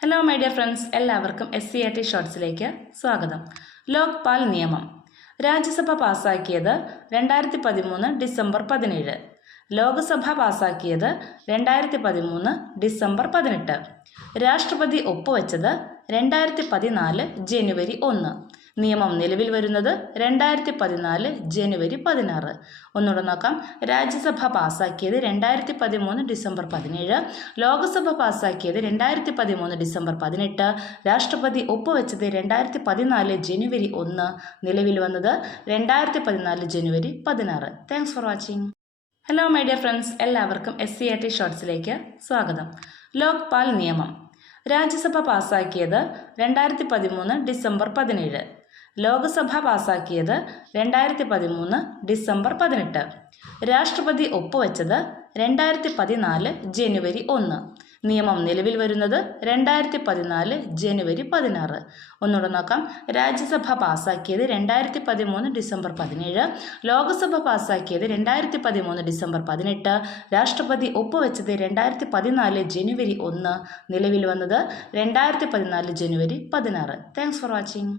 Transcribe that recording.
Hello my dear friends, എല്ലാവർക്കും SCERT ഷോർട്സിലേക്ക് സ്വാഗതം. ലോക്പാൽ നിയമം രാജ്യസഭ പാസാക്കിയത് 2013 ഡിസംബർ 17. ലോക്സഭ പാസാക്കിയത് 2013 ഡിസംബർ 18. രാഷ്ട്രപതി ഒപ്പുവെച്ചത് 2014 ജനുവരി 1. നിയമം നിലവിൽ വരുന്നത് 2014 ജനുവരി 16. ഒന്നുകൂടെ നോക്കാം. രാജ്യസഭ പാസാക്കിയത് 2013 ഡിസംബർ 17. ലോക്സഭ പാസാക്കിയത് 2013 ഡിസംബർ 18. രാഷ്ട്രപതി ഒപ്പുവെച്ചത് 2014 ജനുവരി 1. നിലവിൽ വന്നത് 2014 ജനുവരി 16. Thanks for watching. Hello my dear friends, എല്ലാവർക്കും SCERT ഷോർട്സിലേക്ക് സ്വാഗതം. ലോക്പാൽ നിയമം രാജ്യസഭ പാസാക്കിയത് 2013 ഡിസംബർ 17. ലോക്സഭ പാസാക്കിയത് 2013 ഡിസംബർ 18. രാഷ്ട്രപതി ഒപ്പുവെച്ചത് 2014 ജനുവരി 1. നിയമം നിലവിൽ വരുന്നത് 2014 ജനുവരി 16. ഒന്നുകൂടെ നോക്കാം. രാജ്യസഭ പാസാക്കിയത് 2013 ഡിസംബർ 17. ലോക്സഭ പാസാക്കിയത് 2013 ഡിസംബർ 18. രാഷ്ട്രപതി ഒപ്പുവെച്ചത് 2014 ജനുവരി 1. നിലവിൽ വന്നത് 2014 ജനുവരി 16. Thanks for watching.